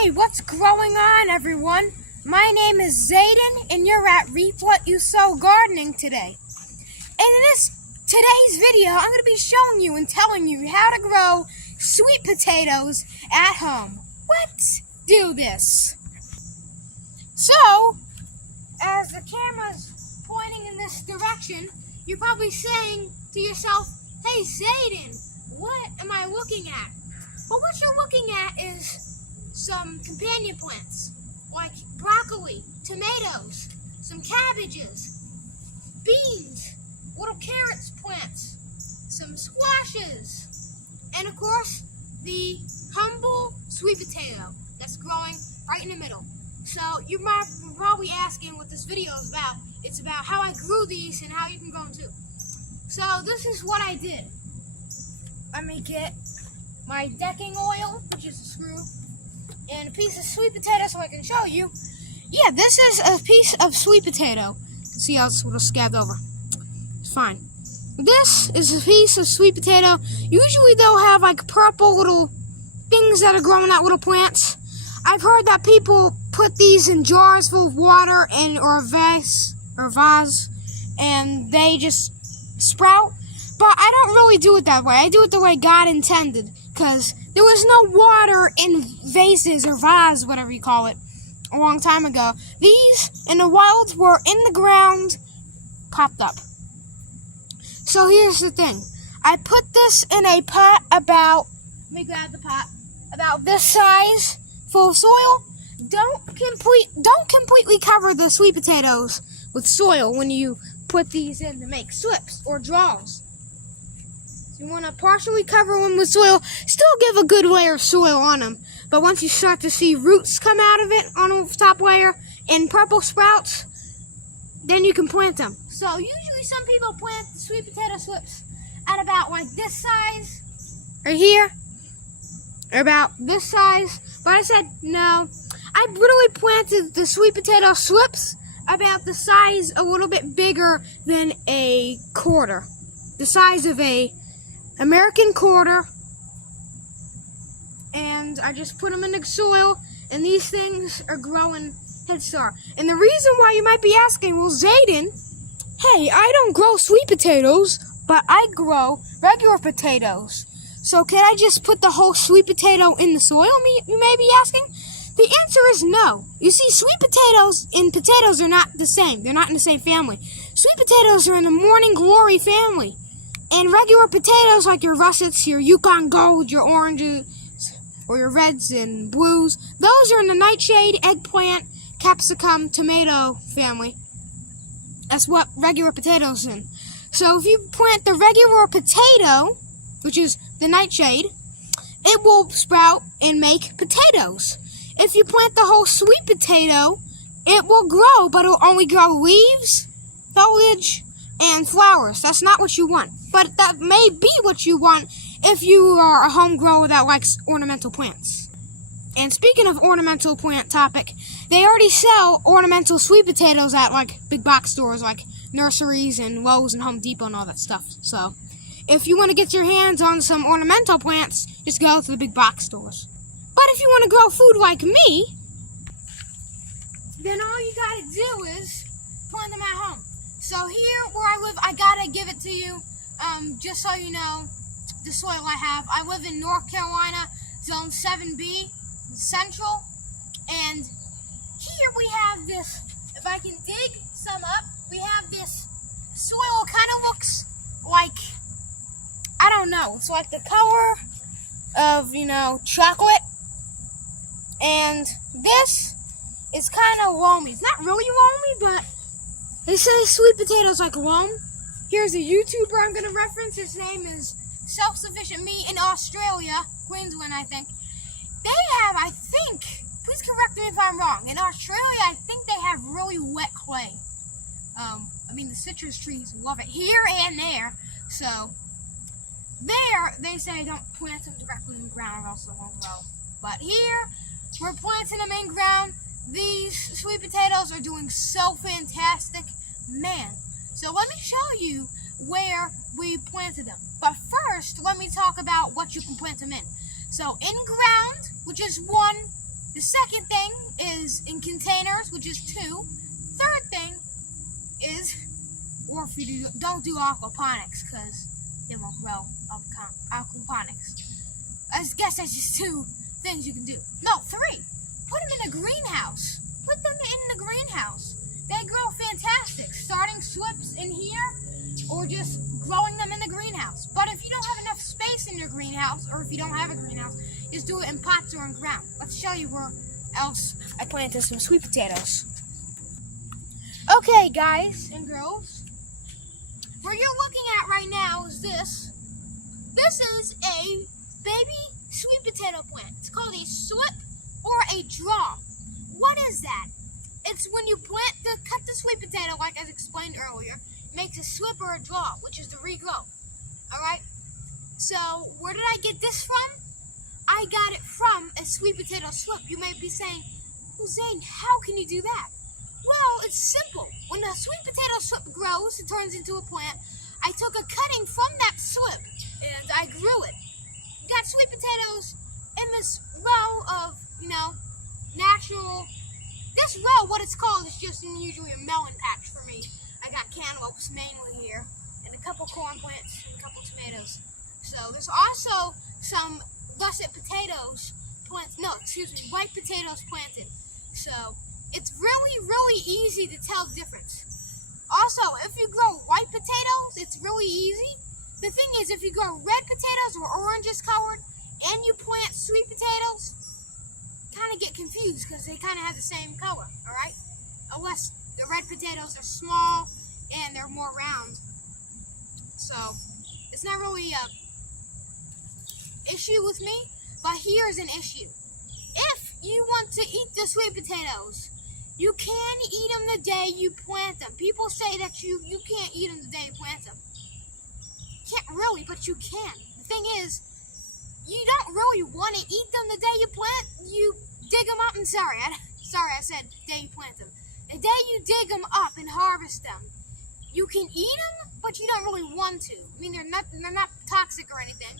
Hey, what's going on, everyone? My name is Zayden, and you're at Reap What You Sow Gardening today. And in today's video, I'm going to be showing you and telling you how to grow sweet potatoes at home. Let's do this. So, as the camera's pointing in this direction, you're probably saying to yourself, "Hey, Zayden, what am I looking at?" Well, what you're looking at is some companion plants, like broccoli, tomatoes, some cabbages, beans, little carrots plants, some squashes, and of course, the humble sweet potato that's growing right in the middle. So you might be probably asking what this video is about. It's about how I grew these and how you can grow them too. So this is what I did. Let me get my decking oil, which is a screw, and a piece of sweet potato so I can show you. Yeah, this is a piece of sweet potato. See how it's a little scabbed over. It's fine. This is a piece of sweet potato. Usually they'll have like purple little things that are growing out, little plants. I've heard that people put these in jars full of water or a vase, and they just sprout. But I don't really do it that way. I do it the way God intended, because there was no water in vases or vase, whatever you call it, a long time ago. These in the wild were in the ground, popped up. So here's the thing. I put this in a pot about, let me grab the pot, about this size, full of soil. Don't completely cover the sweet potatoes with soil when you put these in to make slips or draws. You want to partially cover them with soil. Still give a good layer of soil on them. But once you start to see roots come out of it on the top layer and purple sprouts, then you can plant them. So usually some people plant the sweet potato slips at about like this size, right here, or about this size. But I said no. I literally planted the sweet potato slips about the size a little bit bigger than a quarter. The size of a American quarter, and I just put them in the soil, and these things are growing head start. And the reason why you might be asking, well, Zayden, hey, I don't grow sweet potatoes, but I grow regular potatoes. So can I just put the whole sweet potato in the soil, you may be asking? The answer is no. You see, sweet potatoes and potatoes are not the same. They're not in the same family. Sweet potatoes are in the morning glory family. And regular potatoes, like your russets, your Yukon Gold, your oranges, or your reds and blues, those are in the nightshade, eggplant, capsicum, tomato family. That's what regular potatoes in. So if you plant the regular potato, which is the nightshade, it will sprout and make potatoes. If you plant the whole sweet potato, it will grow, but it will only grow leaves, foliage, and flowers. That's not what you want. But that may be what you want if you are a home grower that likes ornamental plants. And speaking of ornamental plant topic, they already sell ornamental sweet potatoes at like big box stores like nurseries and Lowe's and Home Depot and all that stuff. So if you want to get your hands on some ornamental plants, just go to the big box stores. But if you want to grow food like me, then all you gotta do is plant them at home. So here where I live, I gotta give it to you, just so you know the soil I have. I live in North Carolina, Zone 7B, Central, and here we have this, if I can dig some up, we have this soil. Kind of looks like, I don't know, it's like the color of, chocolate, and this is kind of loamy. It's not really loamy, but they say sweet potatoes like loam. Here's a YouTuber I'm going to reference. His name is Self-Sufficient Me in Australia, Queensland, I think. They have, I think, please correct me if I'm wrong, in Australia, I think they have really wet clay. The citrus trees love it here and there. So, there, they say don't plant them directly in the ground or else they won't grow. But here, we're planting them in ground. These sweet potatoes are doing so fantastic. Man. So let me show you where we planted them. But first, let me talk about what you can plant them in. So in ground, which is 1 The second thing is in containers, which is 2. Third thing is, or if you don't do aquaponics, because they won't grow aquaponics. I guess that's just 2 things you can do. No, 3. Put them in a greenhouse. Put them in the greenhouse. They grow fantastic. Starting slips in here, or just growing them in the greenhouse. But if you don't have enough space in your greenhouse, or if you don't have a greenhouse, just do it in pots or in ground. Let's show you where else I planted some sweet potatoes. Okay, guys and girls, where you're looking at right now is this. This is a baby sweet potato plant. It's called a slip or a draw. What is that? It's when you cut the sweet potato, like as explained earlier, it makes a slip or a draw, which is the regrow. Alright? So, where did I get this from? I got it from a sweet potato slip. You may be saying, well, Zane, how can you do that? Well, it's simple. When a sweet potato slip grows, it turns into a plant. I took a cutting from that slip, and I grew it. Got sweet potatoes in this row of, natural. This row, what it's called, is just usually a melon patch for me. I got cantaloupes mainly here, and a couple corn plants, and a couple tomatoes. So there's also some russet potatoes white potatoes planted. So it's really, really easy to tell the difference. Also, if you grow white potatoes, it's really easy. The thing is, if you grow red potatoes or oranges colored, and you plant sweet potatoes, kind of get confused because they kind of have the same color, alright? Unless the red potatoes are small and they're more round. So, it's not really a issue with me, but here's an issue. If you want to eat the sweet potatoes, you can eat them the day you plant them. People say that you can't eat them the day you plant them. Can't really, but you can. The thing is, you don't really want to eat them the day you plant. You dig them up, and sorry I said the day you plant them. The day you dig them up and harvest them, you can eat them, but you don't really want to. I mean, they're not toxic or anything.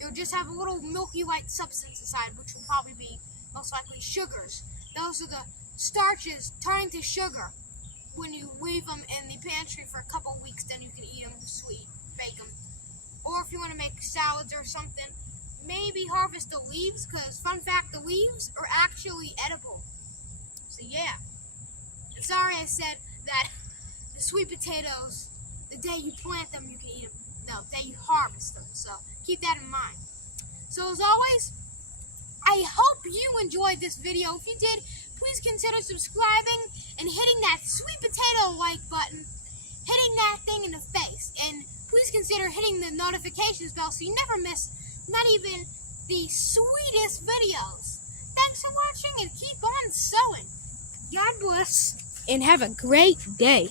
They'll just have a little milky white substance inside, which will probably be most likely sugars. Those are the starches turning to sugar. When you leave them in the pantry for a couple weeks, then you can eat them sweet, bake them. Or if you want to make salads or something, maybe harvest the leaves, because fun fact, the leaves are actually edible. So yeah. And sorry I said that the sweet potatoes, the day you plant them, you can eat them. No, the day you harvest them. So keep that in mind. So as always, I hope you enjoyed this video. If you did, please consider subscribing and hitting that sweet potato like button, hitting that thing in the face, and please consider hitting the notifications bell so you never miss not even the sweetest videos. Thanks for watching and keep on sewing. God bless and have a great day.